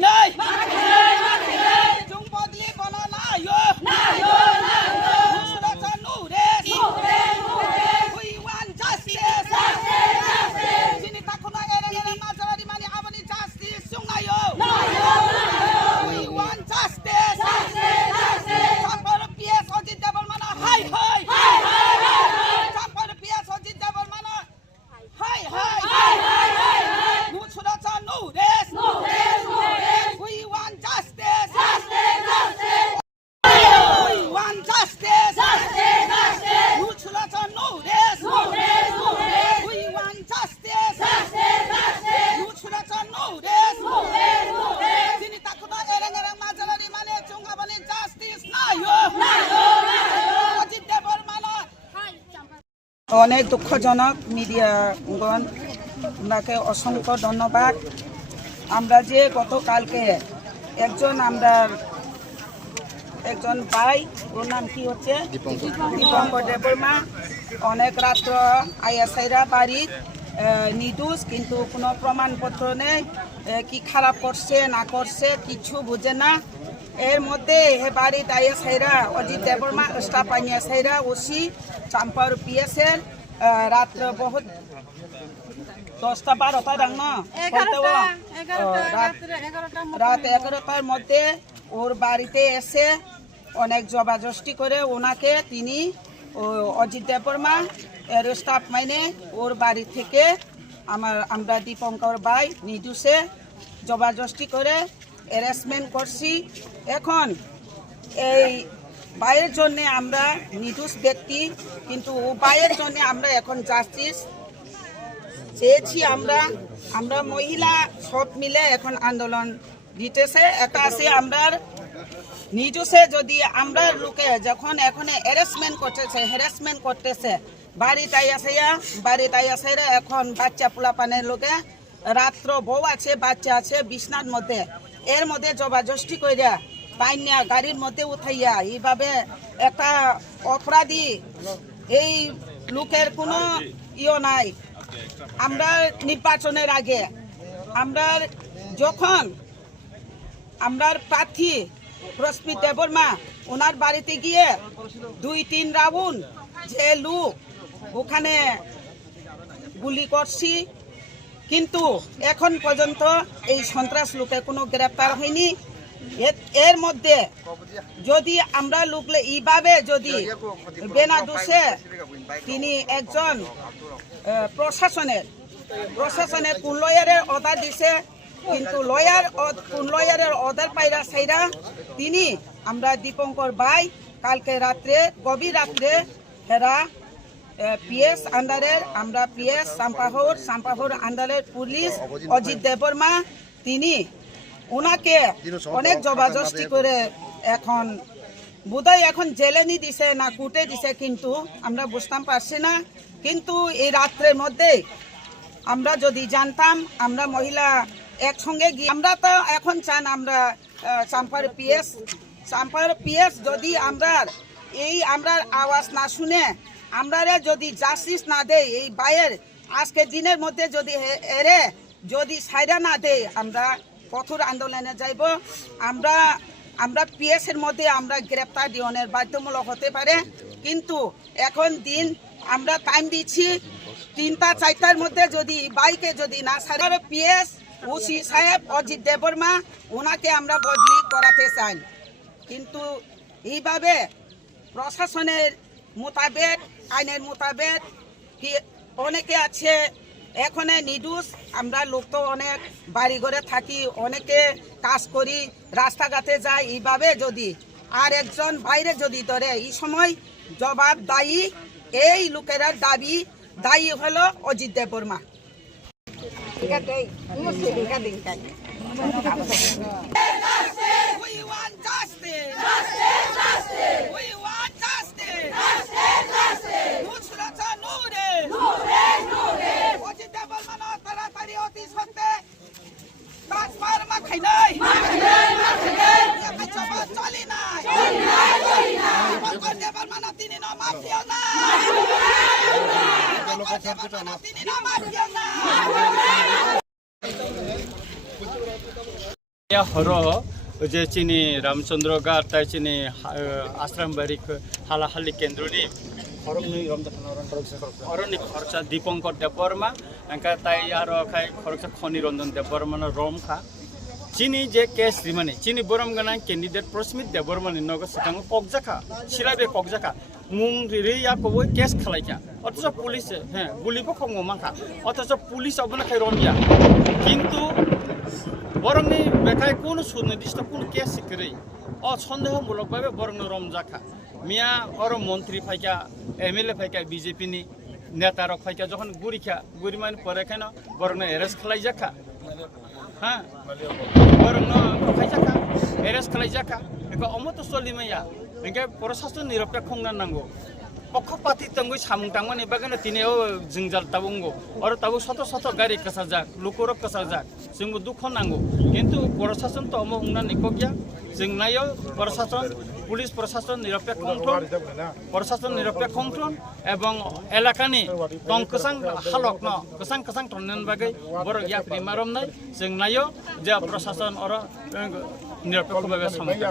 makinay Jung bodli kono nayo Musura sa nures We want justice Sinita ko na erang majority mani abani justice yung ayo We want justice Sampar PS Ajit Deval mana hi Sampar PS Ajit Deval mana hi Musura sa nures We want justice We want justice Musura sa nures We want justice Musura sa nures Sinita ko na erang majority mani chung abani justice nayo Ajit Deval mana অনেক দুঃখজনক মিডিয়াগণ আপনাকে অসংখ্য ধন্যবাদ আমরা যে গতকালকে একজন ভাই ওর নাম কি হচ্ছে দীপঙ্কর দেববর্মা অনেক রাত্র আইএসআইরা বাড়ি নির্দোষ কিন্তু কোনো প্রমাণপত্র নেই কি খারাপ করছে না করছে কিছু বুঝে না এর মধ্যে হে বাড়িতে আইএসআইরা অজিত দেববর্মা স্টাফ আইএসআইরা ওসি চাম্পার পিএসএল রাত্র বহুত 10টা 12টা ডাং না রাত 11টার মধ্যে ওর বাড়িতে এসে অনেক জবাজস্তি করে ওনাকে তিনি অজিত দেববর্মা এর স্টাফ মাইনে ওর বাড়ি থেকে আমরা দীপঙ্কর ভাই নির্দোষে জবাজস্তি করে অ্যারেস্টমেন্ট করছি এখন এই ভাইয়ের জন্য আমরা নির্দোষ ব্যক্তি কিন্তু ও ভাইয়ের জন্য আমরা এখন জাস্টিস চেয়েছি আমরা মহিলা সব মিলে এখন আন্দোলন দিতেছে একটা আছে আমরা নির্দোষে যদি আমরা লোকে যখন এখন হ্যারাসমেন্ট করতেছে বাড়িতে আইয়াছেরা এখন বাচ্চা পোলাপানের লোকে রাত্র বউ আছে বাচ্চা আছে বিছনার মধ্যে এর মধ্যে জবাজস্তি কইরা পাইনিয়া গাড়ির মধ্যে উঠাইয়া এইভাবে একটা অপরাধী এই লোকের কোনো নাই আমরা নির্বাচনের আগে যখন আমরা প্রার্থী রশ্মি দেববর্মা ওনার বাড়িতে গিয়ে 2-3 রাউন্ড যে লোক ওখানে গুলি করছি কিন্তু এখন পর্যন্ত এই সন্ত্রাস লোকে কোনো গ্রেপ্তার হয়নি এর মধ্যে যদি আমরা লোকলে এইভাবে যদি বেনা দোষে তিনি একজন প্রশাসনের কোন লয়ারের অর্ডার দিছে কিন্তু লয়ারের অর্ডার পাইরা সাইরা তিনি আমরা দীপঙ্কর ভাই কালকে রাত্রে গভীর রাত্রে হেরা পিএস আন্ডারের আমরা পিএস সাম্পাহর আন্ডারের পুলিশ অজিত দেববর্মা তিনি ওনাকে অনেক জবাজস্তি করে এখন বোধহয় এখন জেলে নি দিছে না কোর্টে দিছে কিন্তু আমরা বুঝতাম পারছি না কিন্তু এই রাত্রের মধ্যে আমরা যদি জানতাম আমরা মহিলা একসঙ্গে গিয়ে আমরা তো এখন চান আমরা চাম্পার পিএস যদি আমরা আওয়াজ না শুনে আমরা যদি জাস্টিস না দেয় এই বাইয়ের আজকের দিনের মধ্যে যদি সাইরা না দেয় আমরা কঠোর আন্দোলনে যাইব আমরা পিএস এর মধ্যে আমরা গ্রেপ্তার দিওনের বাধ্যমূলক হতে পারে কিন্তু এখন দিন আমরা টাইম দিচ্ছি 3টা 4টার মধ্যে যদি বাইকে যদি না সারা পিএস ওসি সাহেব অজিত দেববর্মা ওনাকে আমরা বদলি করাতে চাই কিন্তু এইভাবে প্রশাসনের মোতাবেক আইনের মোতাবেক কি অনেকে আছে এখানে নির্দোষ আমরা লোক তো অনেক বাড়ি ঘরে থাকি অনেকে কাজ করি রাস্তাঘাটে যাই এইভাবে যদি আর একজন বাইরে যদি ধরে এই সময় জবাব দায়ী এই লোকেরা দায়ী হলো অজিত দেববর্মা হর যে চিনি রামচন্দ্র গার তাই চিনি আশ্রামবাড়ি হালাহালি কেন্দ্রনি অরণ্য খরচা দীপঙ্কর দেববর্মা এনকা তাই আর খাই খরচা খনিরঞ্জন দেববর্মা রমখা চিনি যে কেস রিমানি চিনি বরম গানা ক্যান্ডিডেট প্রস্মিত দেববর্মানি নগ সিটাং ককজাখা সিরাবে ককজাখা মুং রিয়া কবো কেস খালাইকা অথচ পুলিশ হ্যাঁ গুলিবো খংমাখা অথচ পুলিশ অবনা খাই রমিয়া কিন্তু বরংনি বেখায় কোন সুনির্দিষ্ট কোন কেস সিকরে সন্দেহমূলকভাবে বরং রমজাখা মিয়া অর মন্ত্রী ফাইকা এমএলএ ফাইকা বিজেপি নি নেতা রক ফাইকা যখন গুরি মানে পরে কেন বরং এরেস্ট খালাই যাখা হ্যাঁ বরং খাইজাখা এরেস্ট খালাই যাখা একে অমত চলিমাইয়া একে প্রশাসন নিরপেক্ষ নাঙ্গো পক্ষপাতি তঙ্গই সামুং টাংমান এবাগানো তিনিও জিংজাল তাবুঙ্গো আর তাবু শত শত গাড়ি কাছা যাক লুকুরক কাছা যাক जोंबो दुख नांगौ किन्तु प्रशासन तो अमो उंना निको गया जों नायो प्रशासन पुलिस प्रशासन निरपेक्ष एवं एलाकानि दं कसं हालक न कसं टनन बागै बर या प्रिमारम नाय जों नायो जे प्रशासन और निरपेक्ष भाबे सामलाय